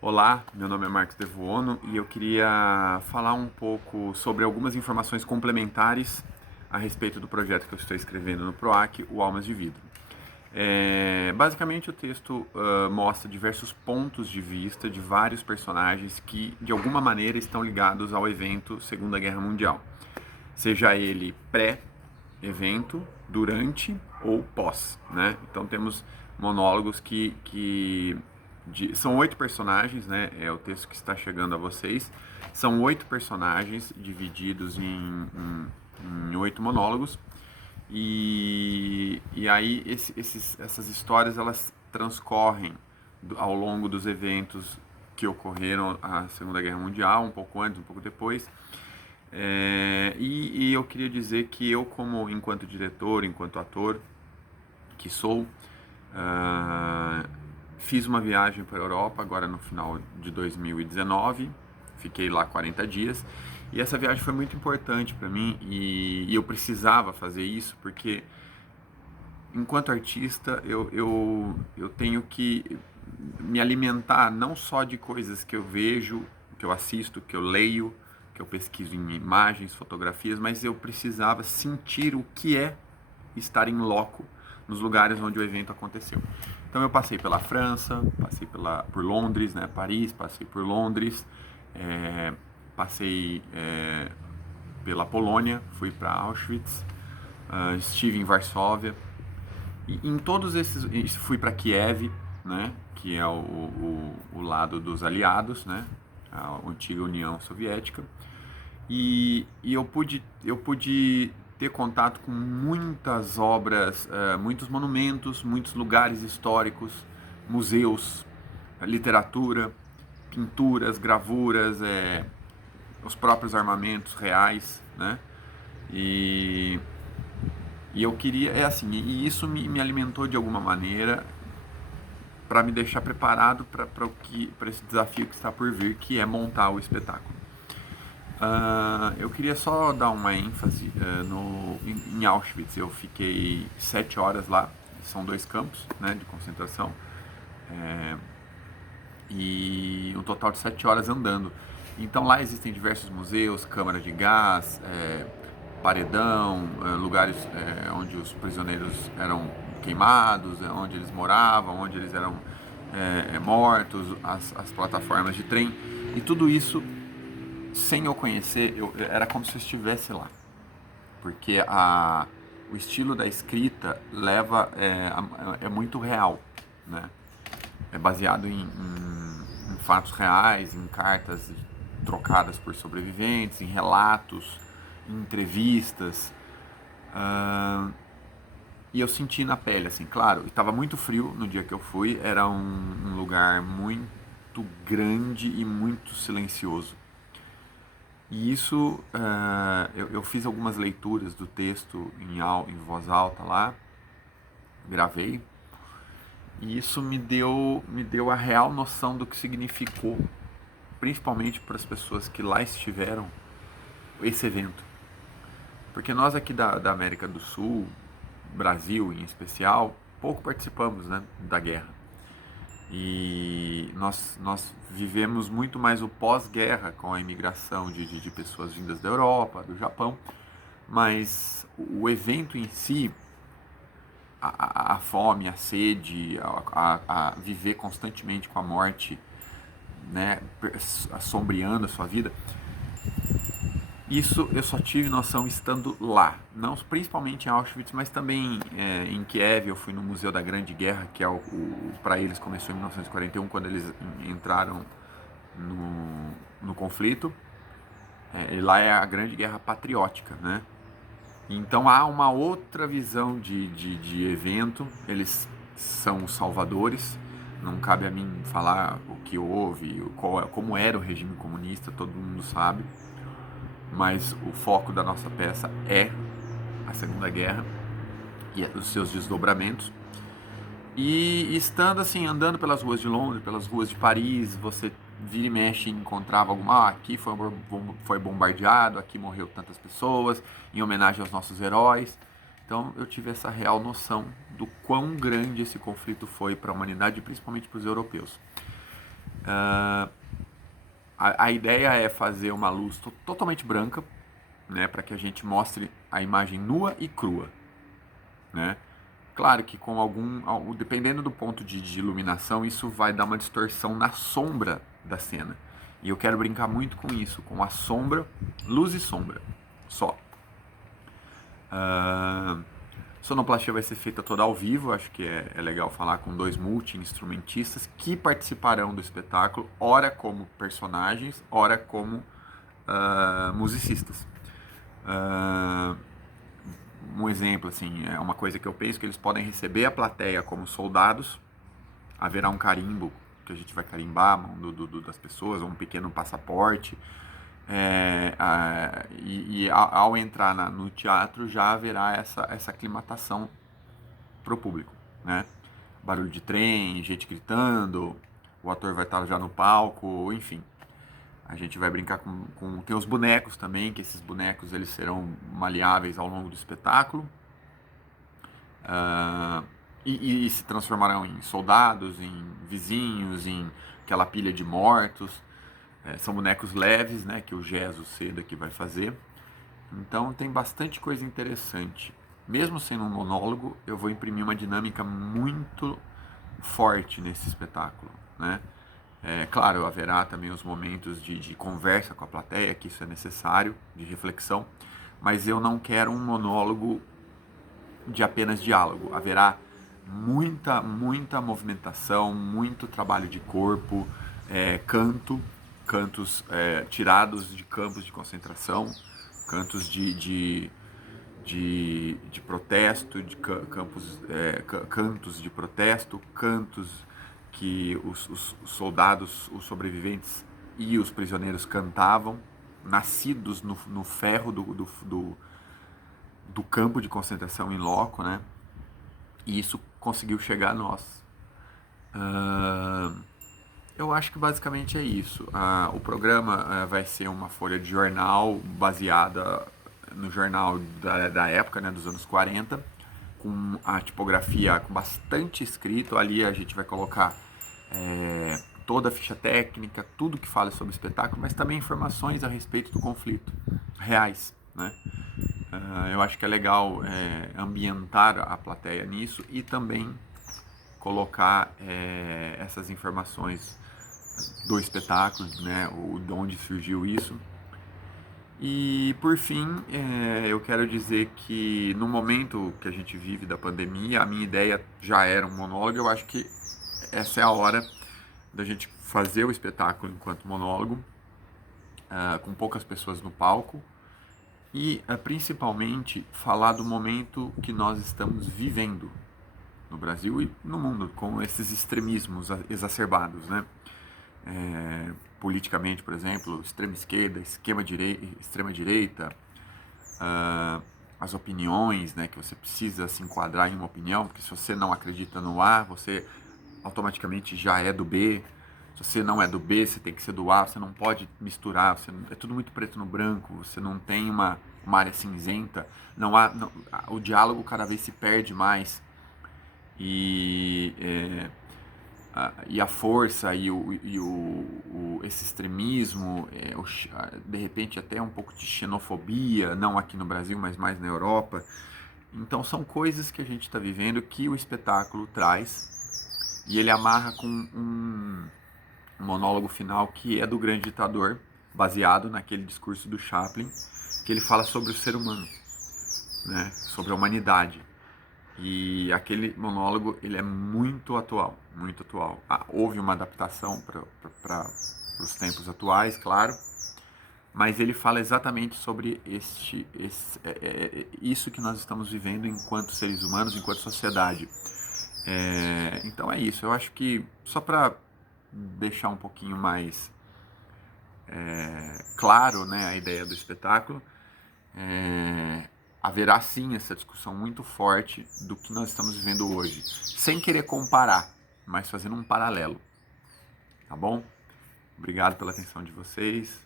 Olá, meu nome é Marcos Devuono e eu queria falar um pouco sobre algumas informações complementares a respeito do projeto que eu estou escrevendo no PROAC, o Almas de Vidro. Basicamente, o texto mostra diversos pontos de vista de vários personagens que, de alguma maneira, estão ligados ao evento Segunda Guerra Mundial, seja ele pré-evento, durante ou pós, né? Então temos monólogos são 8 personagens, né? É o texto que está chegando a vocês. São 8 personagens divididos em 8 monólogos. E aí essas histórias elas transcorrem ao longo dos eventos que ocorreram a Segunda Guerra Mundial, um pouco antes, um pouco depois. E eu queria dizer que eu, como enquanto diretor, enquanto ator que sou, ah, fiz uma viagem para a Europa agora no final de 2019, fiquei lá 40 dias e essa viagem foi muito importante para mim e eu precisava fazer isso porque, enquanto artista, eu tenho que me alimentar não só de coisas que eu vejo, que eu assisto, que eu leio, que eu pesquiso em imagens, fotografias, mas eu precisava sentir o que é estar em loco nos lugares onde o evento aconteceu. Então eu passei pela França, passei por Londres, né, Paris, passei por Londres, passei pela Polônia, fui para Auschwitz, estive em Varsóvia, e em todos esses, fui para Kiev, né, que é o lado dos aliados, né, a antiga União Soviética, e eu pude ter contato com muitas obras, muitos monumentos, muitos lugares históricos, museus, literatura, pinturas, gravuras, os próprios armamentos reais, né? E, e eu queria, e isso me alimentou de alguma maneira para me deixar preparado para esse desafio que está por vir, que é montar o espetáculo. Eu queria só dar uma ênfase em Auschwitz. Eu fiquei 7 horas lá, são 2 campos, né, de concentração, e um total de 7 horas andando. Então lá existem diversos museus, câmara de gás, paredão, lugares onde os prisioneiros eram queimados, onde eles moravam, onde eles eram mortos, as plataformas de trem, e tudo isso, sem eu conhecer, era como se eu estivesse lá, porque o estilo da escrita é muito real, né? É baseado em fatos reais, em cartas trocadas por sobreviventes, em relatos, em entrevistas. Ah, e eu senti na pele, assim, claro, estava muito frio no dia que eu fui, era um lugar muito grande e muito silencioso. E isso, eu fiz algumas leituras do texto em voz alta lá, gravei, e isso me deu a real noção do que significou, principalmente para as pessoas que lá estiveram, esse evento. Porque nós aqui da América do Sul, Brasil em especial, pouco participamos, né, da guerra. E nós vivemos muito mais o pós-guerra, com a imigração de pessoas vindas da Europa, do Japão, mas o evento em si, a fome, a sede, a viver constantemente com a morte, né, assombreando a sua vida, isso eu só tive noção estando lá, não principalmente em Auschwitz, mas também em Kiev. Eu fui no Museu da Grande Guerra, que é para eles começou em 1941, quando eles entraram no conflito. E lá é a Grande Guerra Patriótica, né? Então há uma outra visão de evento. Eles são os salvadores. Não cabe a mim falar o que houve, como era o regime comunista, todo mundo sabe. Mas o foco da nossa peça é a Segunda Guerra e os seus desdobramentos. E estando assim, andando pelas ruas de Londres, pelas ruas de Paris, você vira e mexe e encontrava aqui foi bombardeado, aqui morreu tantas pessoas, em homenagem aos nossos heróis. Então eu tive essa real noção do quão grande esse conflito foi para a humanidade, principalmente para os europeus. A ideia é fazer uma luz totalmente branca, né, para que a gente mostre a imagem nua e crua, né? Claro que com dependendo do ponto de iluminação, isso vai dar uma distorção na sombra da cena. E eu quero brincar muito com isso, com a sombra, luz e sombra, só. Sonoplastia vai ser feita toda ao vivo, acho que é legal falar com 2 multi-instrumentistas que participarão do espetáculo, ora como personagens, ora como musicistas. Um exemplo, assim, é uma coisa que eu penso que eles podem receber a plateia como soldados, haverá um carimbo que a gente vai carimbar a mão das pessoas, ou um pequeno passaporte, ao entrar no teatro já haverá essa aclimatação pro público, né? Barulho de trem, gente gritando, o ator vai estar já no palco, enfim. A gente vai brincar tem os bonecos também, que esses bonecos eles serão maleáveis ao longo do espetáculo. E se transformarão em soldados, em vizinhos, em aquela pilha de mortos. São bonecos leves, né, que o Gesso Seda que vai fazer. Então tem bastante coisa interessante. Mesmo sendo um monólogo, eu vou imprimir uma dinâmica muito forte nesse espetáculo, né? Claro, haverá também os momentos de conversa com a plateia, que isso é necessário, de reflexão, mas eu não quero um monólogo de apenas diálogo. Haverá muita movimentação, muito trabalho de corpo, cantos tirados de campos de concentração, cantos de protesto, cantos de protesto, cantos que os soldados, os sobreviventes e os prisioneiros cantavam, nascidos no ferro do campo de concentração em loco, né? E isso conseguiu chegar a nós. Eu acho que basicamente é isso. O programa vai ser uma folha de jornal baseada no jornal da época, né, dos anos 40, com a tipografia com bastante escrito. Ali a gente vai colocar toda a ficha técnica, tudo que fala sobre o espetáculo, mas também informações a respeito do conflito, reais, né? Eu acho que é legal ambientar a plateia nisso e também colocar essas informações do espetáculo, né, de onde surgiu isso. E por fim, eu quero dizer que no momento que a gente vive da pandemia, a minha ideia já era um monólogo. Eu acho que essa é a hora da gente fazer o espetáculo enquanto monólogo, com poucas pessoas no palco, e principalmente falar do momento que nós estamos vivendo no Brasil e no mundo, com esses extremismos exacerbados, né? Politicamente, por exemplo, extrema esquerda, extrema direita, as opiniões, né, que você precisa se enquadrar em uma opinião, porque se você não acredita no A, você automaticamente já é do B. Se você não é do B, você tem que ser do A, você não pode misturar, é tudo muito preto no branco, você não tem uma área cinzenta, o diálogo cada vez se perde mais, e a força e esse extremismo, de repente até um pouco de xenofobia, não aqui no Brasil, mas mais na Europa. Então são coisas que a gente está vivendo que o espetáculo traz, e ele amarra com um monólogo final que é do Grande Ditador, baseado naquele discurso do Chaplin, que ele fala sobre o ser humano, né? Sobre a humanidade. E aquele monólogo, ele é muito atual, muito atual. Houve uma adaptação para os tempos atuais, claro, mas ele fala exatamente sobre isso que nós estamos vivendo enquanto seres humanos, enquanto sociedade. Então é isso. Eu acho que, só para deixar um pouquinho mais claro, né, a ideia do espetáculo, haverá sim essa discussão muito forte do que nós estamos vivendo hoje, sem querer comparar, mas fazendo um paralelo, tá bom? Obrigado pela atenção de vocês.